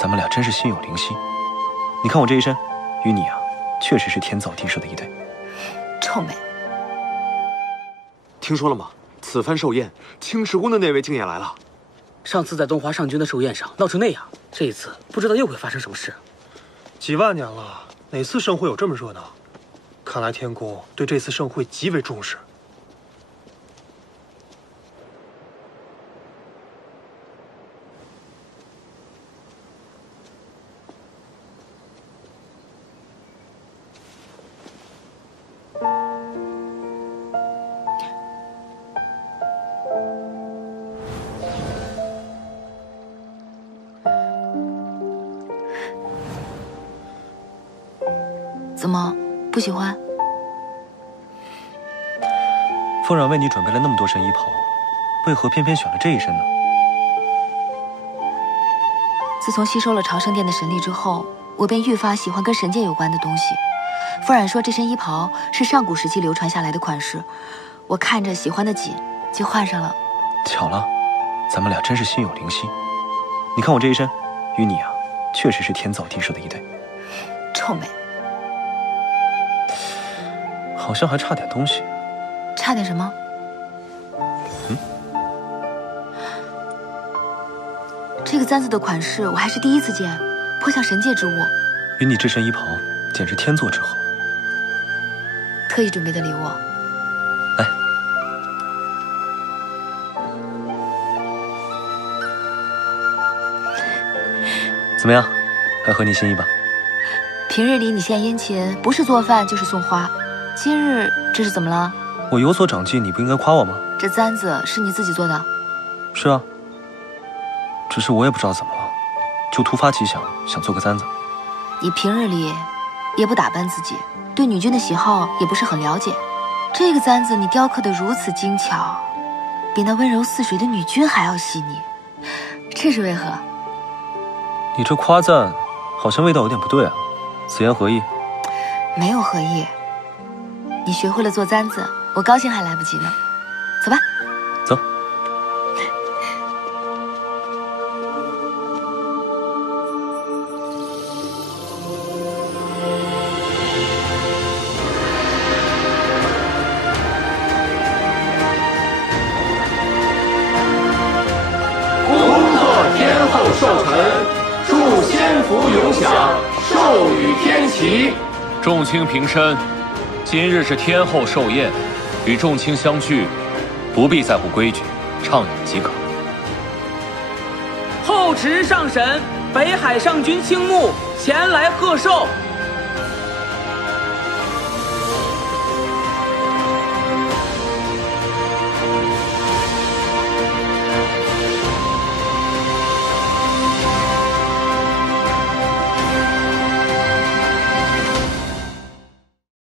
咱们俩真是心有灵犀。你看我这一身，与你啊，确实是天造地设的一对。臭美。听说了吗？此番寿宴，青石宫的那位竟也来了。上次在东华上君的寿宴上闹成那样，这一次不知道又会发生什么事。几万年了，哪次盛会有这么热闹？看来天宫对这次盛会极为重视。怎么不喜欢？凤冉为你准备了那么多身衣袍，为何偏偏选了这一身呢？自从吸收了朝圣殿的神力之后，我便愈发喜欢跟神界有关的东西。凤冉说这身衣袍是上古时期流传下来的款式，我看着喜欢的紧，就换上了。巧了，咱们俩真是心有灵犀。你看我这一身，与你啊，确实是天造地设的一对。臭美。好像还差点东西。差点什么？这个簪子的款式我还是第一次见，颇像神界之物。与你这身衣袍简直天作之合。特意准备的礼物。来，怎么样？还合你心意吧？平日里你献殷勤，不是做饭就是送花，今日这是怎么了？我有所长进，你不应该夸我吗？这簪子是你自己做的？是啊，只是我也不知道怎么了，就突发奇想，想做个簪子。你平日里也不打扮自己，对女君的喜好也不是很了解。这个簪子你雕刻得如此精巧，比那温柔似水的女君还要细腻，这是为何？你这夸赞好像味道有点不对啊，此言何意？没有何意。你学会了做簪子，我高兴还来不及呢。走吧。走。恭贺天后寿辰，祝仙福永享，寿与天齐。众卿平身。今日是天后寿宴，与众卿相聚，不必在乎规矩，畅饮即可。后池上神，北海上君青木前来贺寿。